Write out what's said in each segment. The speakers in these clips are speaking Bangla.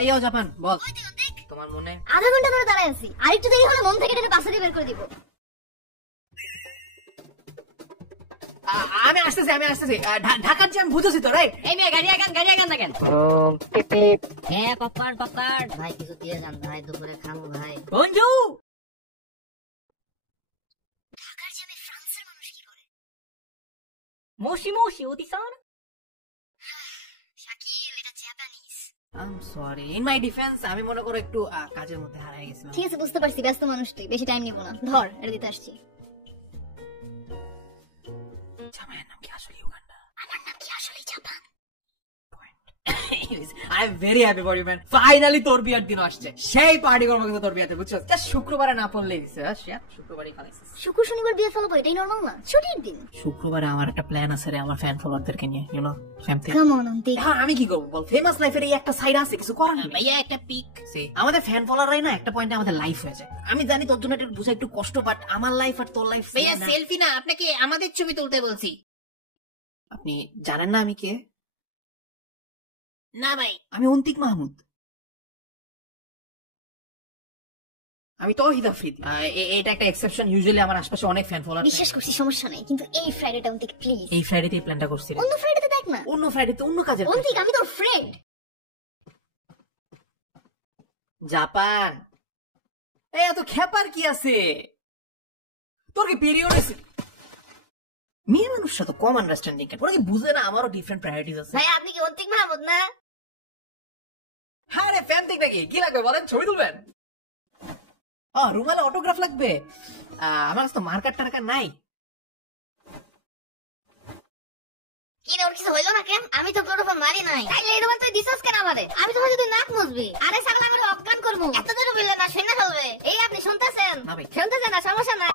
এই ও জাপান বল। তোমার মনে আধা ঘন্টা ধরে দাঁড়ায় আছি, আরেকটু দেরি হলে মন থেকে টেনে বাসা দিয়ে বের করে দিব। আমি আসতেছি ঢাকার জ্যাম বুঝেছি তো রাইট। এই মেয়ে গাড়ি আগান দেখেন। হ্যাঁ পপকর্ন ভাই কিছু দিয়ে যান ভাই, দুপুরে খাবো ভাই। বন্ধু ঢাকার জ্যামে ফ্রান্সের মানুষ কি করে? মোশি ওদিসান শাকিল, এটা Japanese. I am sorry, in my defence আমি মনে করো একটু কাজের মধ্যে হারিয়ে গেছিলাম। ঠিক আছে বুঝতে পারছি, ব্যস্ত মানুষ তুই, বেশি টাইম নিব না। ধর এটা দিতে আসছি। জামাইয়ের নাম কি আসলে ইউগান্ডা? আমার নাম কি আসলে Japan? I am very happy for you man. Finally তোর বিয়ার দিন আসছে, সেই পার্টি করবো কিন্তু তোর বিয়াতে, বুঝছো? জাস্ট শুক্রবারে না পড়লেই দিছে। শুক্রবারই খালাইছিস। শুক্র শনিবার বিয়ে ফলাবো, এটাই নরমাল না? ছুটির দিন। শুক্রবারে আমার একটা প্ল্যান আছে রে, আমার ফ্যান ফলোয়ারদেরকে নিয়ে, you know family. Come on Antik. হ্যাঁ আমি কি করবো বল, ফেমাস লাইফের এই একটা সাইড আছে, কিছু করার নেই ভাইয়া একটা পিক। আমাদের ফ্যান ফলোয়াররাই না একটা পয়েন্টে আমাদের লাইফ হয়ে যায়। আমি জানি তোর জন্য একটু বুঝা একটু কষ্ট, বাট আমার লাইফ আর তোর লাইফ। ভাইয়া সেলফি না, আপনাকে আমাদের ছবি তুলতে বলছি। আপনি জানেন না আমি কে? না ভাই, আমি অন্তিক মাহমুদ, আমি তৌহিদ আফ্রিদি। এটা একটা এক্সেপশন, ইউজুয়ালি আমার আশপাশে অনেক ফ্যান ফলোয়ার। বিশ্বাস করছি, সমস্যা নাই, কিন্তু এই ফ্রাইডেটা অন্তিক প্লিজ। এই ফ্রাইডেতেই প্ল্যানটা করছি। অন্য ফ্রাইডেতে দেখ না। অন্য ফ্রাইডেতে অন্য কাজের। অন্তিক আমি তোর ফ্রেন্ড। জাপান এই এত খেপার কি আছে? তোর কি পিরিয়ড আছে? মেয়ে মানুষরা তো কম আন্ডারস্ট্যান্ডিং কেন? ওরা কি বুঝে না আমারও ডিফারেন্ট প্রায়োরিটিজ আছে? ভাই আপনি কি অন্তিক মাহমুদ না? হ্যাঁ রে, ফ্যান ঠিক নাকি? কি লাগবে বলেন, ছবি তুলবেন? রুমালে অটোগ্রাফ লাগবে? আমার কাছে তো মার্কার টার্কার নাই। কি রে, ওর কিছু হইলো না কেন? আমি তো ক্লোরোফর্ম মারি নাই। তাইলে এই রুমাল তুই দিছস কেন আমারে? আমি তো ভাবছি তুই নাক মুছবি। আরে ছাগল, আমি অজ্ঞান করবো। এত দূর বললে না, শুনে ফেলবে। এই আপনি শুনতেছেন? না ভাই। শুনতেছেন না, সমস্যা নাই।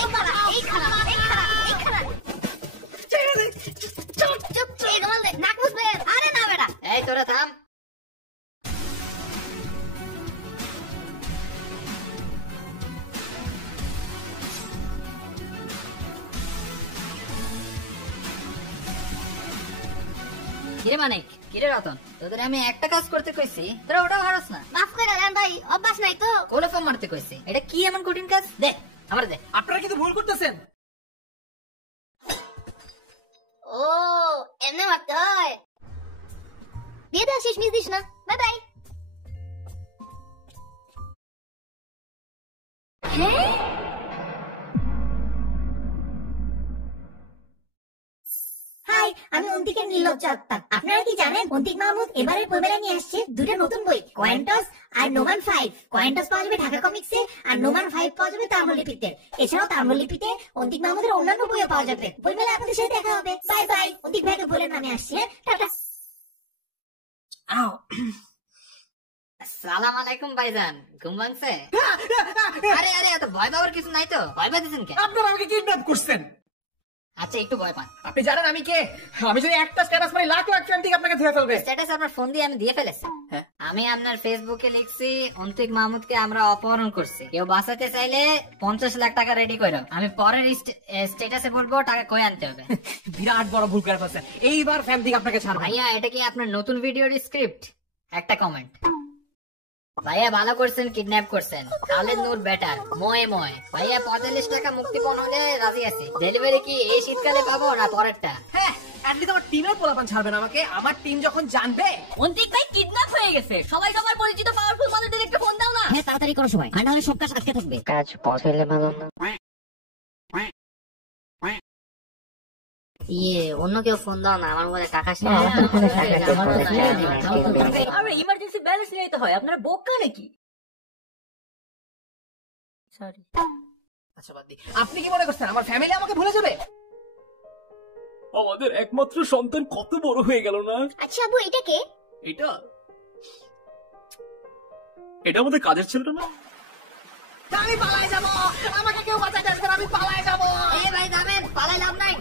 এই খারাপ, এই খারাপ, এই খারাপ, এই খারাপ। চুপ চুপ, এই রুমাল দে, নাক মুছবে। আরে না বেটা। এই তোরা থাম। কিরে মানিক, কিরে রতন, তোদের আমি একটা কাজ করতে কইছি, তোরা ওটাও হারস না। মাফ করে দেন ভাই, অভ্যাস নাই তো। কোলোফর্ম মারতে কইছি, এটা কি এমন কঠিন কাজ? দে আমার দে। আপনারা কিন্তু ভুল করতেছেন। ও এমনি মারতে হয়। দিয়ে দে, শেষ মিস দিস না। Bye bye. হ্যাঁ হাই, আমি অন্তিকের নির্লজ্জ আত্মা। আপনারা কি জানেন অন্তিক মাহমুদ এবারের বইমেলা নিয়ে আসছে দুটো নতুন বই, কয়েন্টস আর নোমান 5। কয়েন্টস পাওয়া যাবে ঢাকা কমিক্সে, আর নোমান 5 পাওয়া যাবে তাম্রলিপিতে। এছাড়াও তাম্রলিপিতে অন্তিক মাহমুদের অন্যান্য বইও পাওয়া যাবে। বইমেলা আপনাদের সাথে দেখা হবে। Bye bye. অন্তিক ভাইকে বলে নামে আসছে। টাটা। আসসালামু আলাইকুম ভাইজান, ঘুম ভাঙছে? আরে আরে, এত ভয় পাওয়ার কিছু নাই তো। ভয় পাইতেছেন কেন? আপনারা আমাকে কিডন্যাপ করছেন। আচ্ছা একটু ভয় পান। আপনি জানেন আমি কে? আমি যদি একটা স্ট্যাটাস মারি লাখ লাখ ফ্যান থেকে আপনাকে ধরে ফেলবে। স্ট্যাটাস আপনার ফোন দিয়ে আমি দিয়ে ফেলেছি। হ্যাঁ। আমি আপনার ফেসবুকে লিখছি অন্তিক মাহমুদকে আমরা অপহরণ করছি, কেউ বাঁচাতে চাইলে 50 লাখ টাকা রেডি করে। আমি পরের স্ট্যাটাসে বলবো টাকা কই আনতে হবে। বিরাট বড় ভুল করে ফেলছেন, এইবার ফ্যান থেকে আপনাকে ছাড়বো। ভাইয়া এটা কি আপনার নতুন ভিডিওর স্ক্রিপ্ট? একটা কমেন্ট। ভাইয়া ভালো করছেন, কিডন্যাপ করছেন। খালেদ নূর বেটার, ময়ে ময়ে। ভাইয়া 45 টাকা মুক্তিপণ হলে রাজি আছি। ডেলিভারি কি এই শীতকালে পাবো না পরেরটা? হ্যাঁ, অ্যাটলিস্ট আমার টিমের পোলাপান ছাড়বেন আমাকে। আমার টিম যখন জানবে অন্তিক ভাই কিডন্যাপ হয়ে গেছে, সবাই সবার পরিচিত পাওয়ারফুল মানুষদের একটা ফোন দাও না। হ্যাঁ তাড়াতাড়ি করো সবাই, আর নাহলে সব কাজ আটকে থাকবে। কাজ পৌঁছাইলে ভালো না। অন্য কেউ ফোন দাও না, আমার মোবাইলে টাকা শেষ। আরে ইমার্জেন্সি ব্যালেন্স নিতে হয়, আপনারা বোকা নাকি? সরি। আচ্ছা বাদ দি। আপনি কি মনে করছেন আমার ফ্যামিলি আমাকে ভুলে যাবে? আমাদের একমাত্র সন্তান কত বড় হয়ে গেল না? আচ্ছা আবু, এটা কে? এটা আমাদের কাজের ছেলেটা না? আমি পালাই যাবো, আমাকে কেউ বাঁচাতে আসবে না, আমি পালাই যাবো। এই ভাই যাবেন, পালাই লাভ নাই।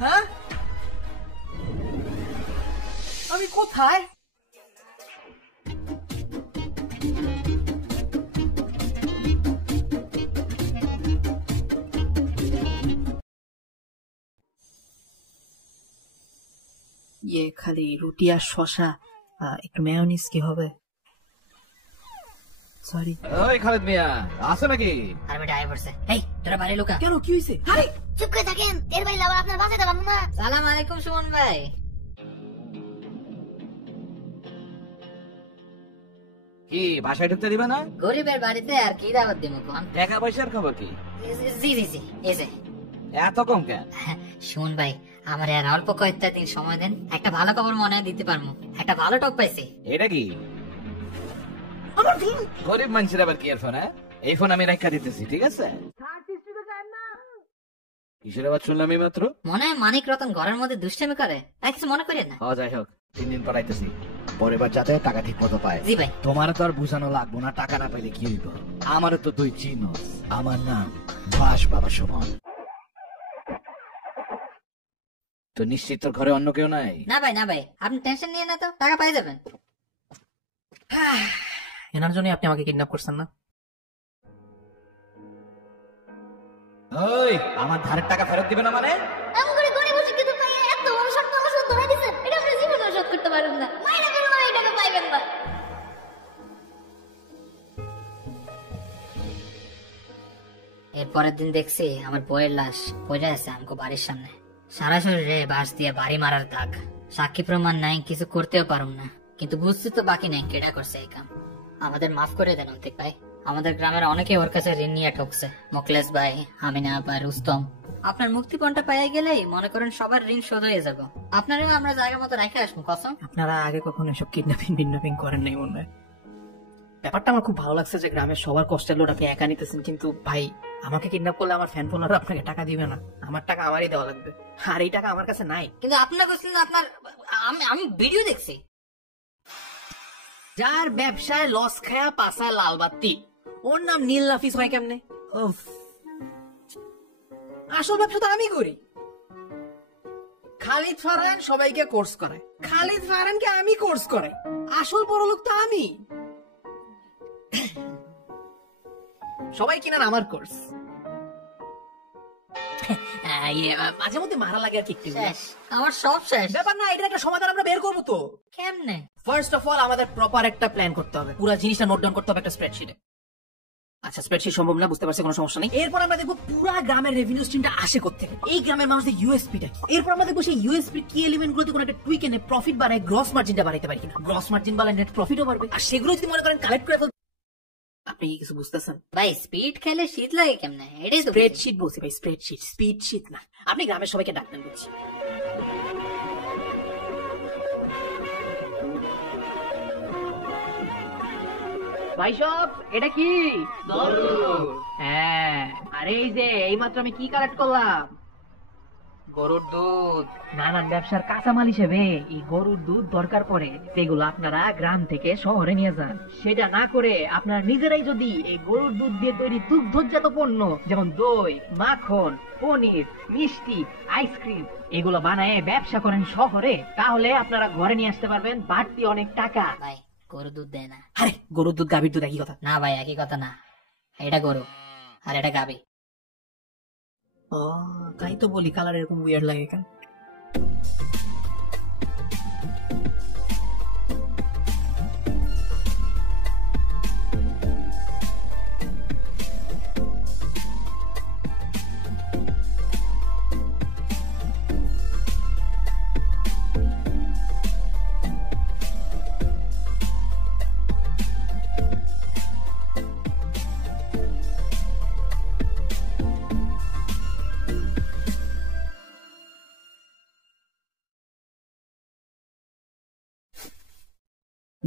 হ্যাঁ, আমি কোথায়? ইয়ে খালি রুটি আর শশা, একটু মেয়োনিজ কি হবে? সরি। ওই খালেদ মিয়া আসো নাকি? আর আমি ডাই পড়ছে। এই তোরা বাড়ি লুকা। কেন, কি হয়েছে? আরে চুপ করে থাকেন, এর ভাই লাভ আপনার বাঁচাতে পারবো না। সালাম আলাইকুম সুমন ভাই। কি বাসায় ঢুকতে দিবে না? গরিবের বাড়িতে আর কি দাওয়াত দিব কোন? টাকা পয়সার খবর কি? জি জি জি, এই যে এত কম কেন? সুমন ভাই, আমার আর অল্প কয়েকটা দিন সময় দেন, একটা ভালো খবর মনে হয় দিতে পারবো। একটা ভালো টক পাইছি। এটা কি? আমার ফোন। গরিব মানুষের আবার কি ফোন? এই ফোন আমি রেখা দিতেছি, ঠিক আছে? কিসের আবার শুনলাম এই মাত্র? মনে হয় মানিক রতন ঘরের মধ্যে দুষ্টামি করে, তাই কিছু মনে করেন না। যাই হোক, 3 দিন পর আইতেছি, পরের বার যাতে টাকা ঠিক মতো পায়। জি ভাই। তোমার তো আর বুঝানো লাগবো না, টাকা না পাইলে কি হইব। আমারও তো তুই চিনস, আমার নাম বাস বাবা সুমন। তো নিশ্চিত তোর ঘরে অন্য কেউ নাই? না ভাই না ভাই, আপনি টেনশন নিয়ে না তো, টাকা পাই যাবেন। এনার জন্য আপনি আমাকে কিডন্যাপ করছেন না? ওই আমার ধারের টাকা ফেরত দিবে না মানে? এমন করে গরিব শিক্ষিত ভাইয়া এত বড় শর্ত আমার সাথে ধরে দিছেন, এটা আপনি জীবনেও শোধ করতে পারবেন না। মাইরা ফেলবো, এই টাকা পাইবেন না। এর পরের দিন দেখছি আমার বইয়ের লাশ পড়ে আছে আমাকে বাড়ির সামনে, সারা শরীরে বাঁশ দিয়ে বাড়ি মারার দাগ। সাক্ষী প্রমাণ নাই, কিছু করতেও পারুম না, কিন্তু বুঝতে তো বাকি নাই কেডা করছে এই কাম। আমাদের মাফ করে দেন অন্তিক ভাই। আমাদের গ্রামের অনেকে ওর কাছে ঋণ নিয়ে ঠকছে। মোকলেশ ভাই, আমিনা বা রুস্তম। আপনার মুক্তিপণটা পাইয়া গেলেই মনে করেন সবার ঋণ শোধ হয়ে যাব। আপনারা আমরা জায়গা মতো রেখে আসবো কসম। আপনারা আগে কখনো এসব কিডন্যাপিং করেন নাই মনে হয়। ব্যাপারটা আমার খুব ভালো লাগছে যে গ্রামের সবার কষ্টের লোড আপনি একা নিতেছেন, কিন্তু ভাই আমাকে কিডন্যাপ করলে আমার ফ্যান ফলোয়ার আপনাকে টাকা দিবে না, আমার টাকা আমারই দেওয়া লাগবে, আর এই টাকা আমার কাছে নাই। কিন্তু আপনার বলছিলেন আপনার, আমি ভিডিও দেখছি। যার ব্যবসায় লস খায়া পাশায় লাল বাতি, ওর নাম নীল নাফিস হয় কেমনে? উফ, আসল ব্যবসা তো আমি করি। খালিদ ফারহান সবাইকে কোর্স করায়, খালিদ ফারহানকে আমি কোর্স করাই, আসল বড় লোক তো আমি। সবাই কিনার আমার কোর্স। মাঝে মধ্যে মারা লাগে আর কি একটু। শেষ, আমার সব শেষ। ব্যাপার না, এটার একটা সমাধান আমরা বের করবো তো। কেমনে? ফার্স্ট অফ অল আমাদের প্রপার একটা প্ল্যান করতে হবে, পুরো জিনিসটা নোট ডাউন করতে হবে একটা স্প্রেডশিটে। আচ্ছা, স্প্রেডশিট সম্ভব না, বুঝতে পারছি, কোনো সমস্যা নেই। এরপর আমরা দেখবো পুরা গ্রামের রেভিনিউ স্ট্রিমটা আসে কোত্থেকে, এই গ্রামের মানুষদের ইউএসপিটা কি। এরপর আমরা দেখবো সেই ইউএসপি কি এলিমেন্ট গুলোতে কোনো একটা টুইক এনে প্রফিট বাড়ায়, গ্রস মার্জিনটা বাড়াইতে পারি কিনা। গ্রস মার্জিন বাড়ায় নেট প্রফিটও বাড়বে, আর সেগুলো যদি মনে করেন কালেক্ট করে ফেলতে। আপনি কি কিছু বুঝতেছেন? ভাই স্পিড খেলে শীত লাগে কেমনে? এটাই তো স্প্রেডশিট বলছি ভাই, স্প্রেডশিট, স্পিড শিট না। আপনি গ্রামের সবাইকে ডাকতেন বলছি। ভাই সব এটা কি? হ্যাঁ, আরে এই যে এইমাত্র আমি কি কালেক্ট করলাম? গরুর দুধ। নানান ব্যবসার কাঁচামাল হিসেবে এই গরুর দুধ দরকার পড়ে, সেগুলো আপনারা গ্রাম থেকে শহরে নিয়ে যান। সেটা না করে আপনারা নিজেরাই যদি এই গরুর দুধ দিয়ে তৈরি দুগ্ধজাত পণ্য যেমন দই, মাখন, পনির, মিষ্টি, আইসক্রিম এগুলো বানায় ব্যবসা করেন শহরে, তাহলে আপনারা ঘরে নিয়ে আসতে পারবেন বাড়তি অনেক টাকা। ভাই গরু দুধ দেয় না। আরে গরুর দুধ গাভীর দুধ একই কথা না ভাই, একই কথা না। এটা গরু আর এটা গাবি। ও, তাই তো বলি কালার এরকম উইয়ার্ড লাগে কেন।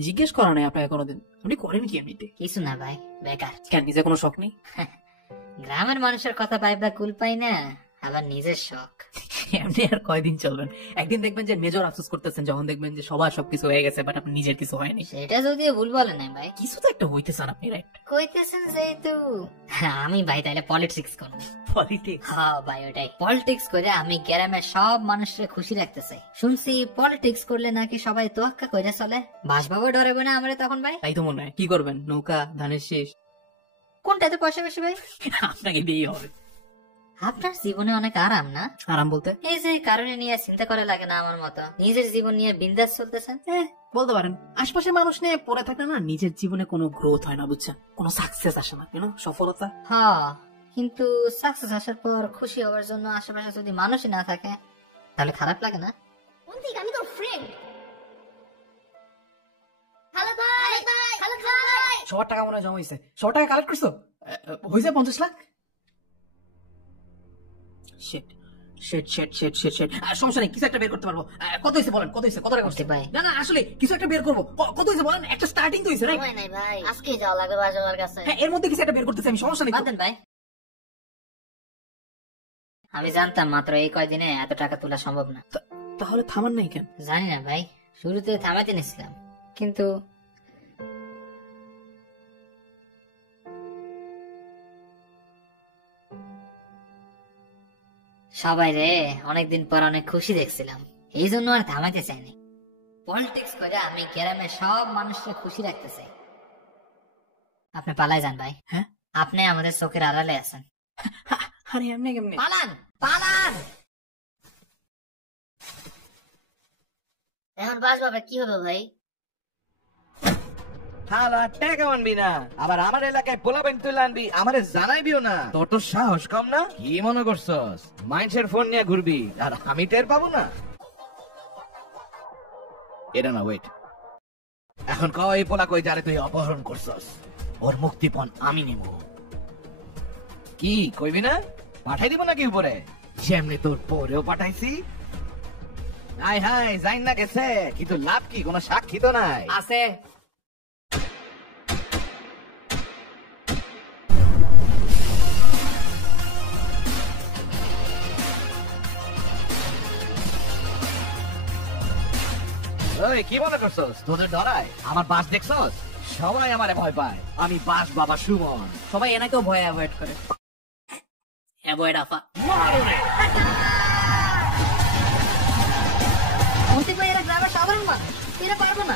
জিজ্ঞেস করা নাই আপনাকে কোনোদিন, আপনি করেন কি এমনিতে? কিছু না ভাই, বেকার। কেন, নিজে কোনো শখ নেই? গ্রামের মানুষের কথা ভাইবা কুল পাই না, আবার নিজের শখ। এমনি আর কয়দিন চলবেন? একদিন দেখবেন যে মেজর আফসোস করতেছেন যখন দেখবেন যে সবার সবকিছু হয়ে গেছে, বাট আপনার নিজের কিছু হয়নি। সেটা যদিও ভুল বলে নাই ভাই, কিছু তো একটা হইতে চান আপনি, রাইট? কইতেছেন যেহেতু আমি ভাই তাইলে পলিটিক্স করবো। পলিটিক্স? হ্যাঁ ভাই, ওটাই পলিটিক্স করে আমি গ্রামের সব মানুষের খুশি রাখতে চাই। শুনছি পলিটিক্স করলে নাকি সবাই তোয়াক্কা করে চলে। বাসবাবু ডরাবে না আমারে তখন ভাই? তাই তো মনে হয়। কি করবেন, নৌকা, ধানের শীষ? কোনটাতে পয়সা বেশি ভাই? আপনাকে দিয়েই হবে। আপনার জীবনে অনেক আরাম না? আরাম বলতে এই যে কারণে নিয়ে চিন্তা করে লাগে না আমার মতো, নিজের জীবন নিয়ে বিন্দাস চলতেছেন। বলতে পারেন আশপাশের মানুষ নিয়ে পড়ে থাকলে না নিজের জীবনে কোনো গ্রোথ হয় না, বুঝছেন? কোনো সাকসেস আসে না, সফলতা। হ্যাঁ, কিন্তু সাকসেস আসার পর খুশি হওয়ার জন্য আশেপাশে যদি মানুষই না থাকে তাহলে খারাপ লাগে না? অন্তিক আমি তোর ফ্রেন্ড। হ্যালো ভাই, হ্যালো ভাই। সবার টাকা মনে হয় জমা হয়েছে। সবার টাকা কালেক্ট করছো? হয়েছে 50 lakh. Shit shit shit shit shit shit. সমস্যা নেই, কিছু একটা বের করতে পারবো। কত হয়েছে বলেন, কত হয়েছে? কত টাকা করছে? ভাই না না, আসলে কিছু একটা বের করবো। কত হয়েছে বলেন? একটা স্টার্টিং তো হয়েছে, রাইট? সময় নাই ভাই, আজকেই যাওয়া লাগবে বাজারের কাছে। হ্যাঁ, এর মধ্যে কিছু একটা বের করতেছি আমি, সমস্যা নেই। বাদ দেন ভাই, আমি জানতাম মাত্র এই কয়দিনে এত টাকা তোলা সম্ভব না। তাহলে থামান নাই কেন? জানি না ভাই, শুরুতে থামাতে নিছিলাম, কিন্তু সবাই রে অনেকদিন পর অনেক খুশি দেখছিলাম, এই জন্য আর থামাইতে চাইনি। পলিটিক্স করে আমি গ্রামের সব মানুষকে খুশি রাখতে চাই। আপনি পালাই যান ভাই। হ্যাঁ, আপনি আমাদের চোখের আড়ালে আছেন। আরে এমনি কেমনি? পালান পালান। এখন বাসবাবে কি হবে ভাই? হালা টাকা আনবি না, আবার আমার এলাকায় পোলাবেন তুলে আনবি, আমারে জানাইবিও না। তোর তো সাহস কম না? কি মনে করছস মাইন্সের ফোন নিয়ে ঘুরবি আর আমি টের পাবো না? এটা না, ওয়েট। এখন কই পোলা কই যারে তুই অপহরণ করছস, ওর মুক্তিপণ আমি নিব। কি কইবি না? পাঠাই দিব নাকি উপরে, যেমনি তোর পরেও পাঠাইছি। হাই হাই যাই না গেছে, কিন্তু লাভ কি? কোনো সাক্ষী তো নাই। আছে। ওই কি মনে করছস তোদের ডরায়? আমার বাস দেখছস? সবাই আমারে ভয় পায়, আমি বাস বাবা সুমন। সবাই এনাকেও ভয় অ্যাভয়েড করে। অ্যাভয়েড আফা। অন্তিক ভাই এরা গ্রামের সাধারণ মানুষ, এরা পারবো না।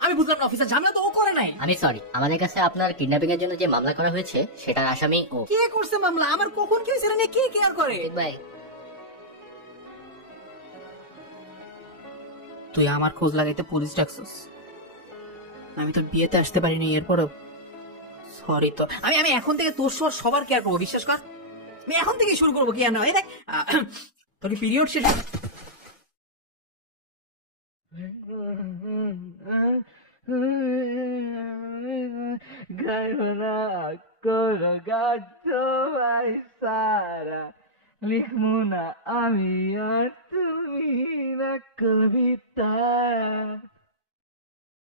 আমি বুঝলাম না অফিসার, ঝামেলা তো ও করে নাই। আমি সরি, আমাদের কাছে আপনার কিডন্যাপিং এর জন্য যে মামলা করা হয়েছে সেটার আসামি ও। কে করছে মামলা? আমার কখন কি হয়েছে এটা নিয়ে কে কেয়ার করে? অন্তিক ভাই, তুই আমার খোঁজ লাগাইতে পুলিশ ডাকছিস, আমি তোর বিয়েতে আসতে পারিনি, এরপরও সরি। তো আমি আমি এখন থেকে তোর সবার কেয়ার করবো, বিশ্বাস কর। আমি এখন থেকে শুরু করবো কেয়ার না। এই দেখ, তোর কি পিরিয়ড শেষ? লিখবো না আমি আর তুমি না কবিতা।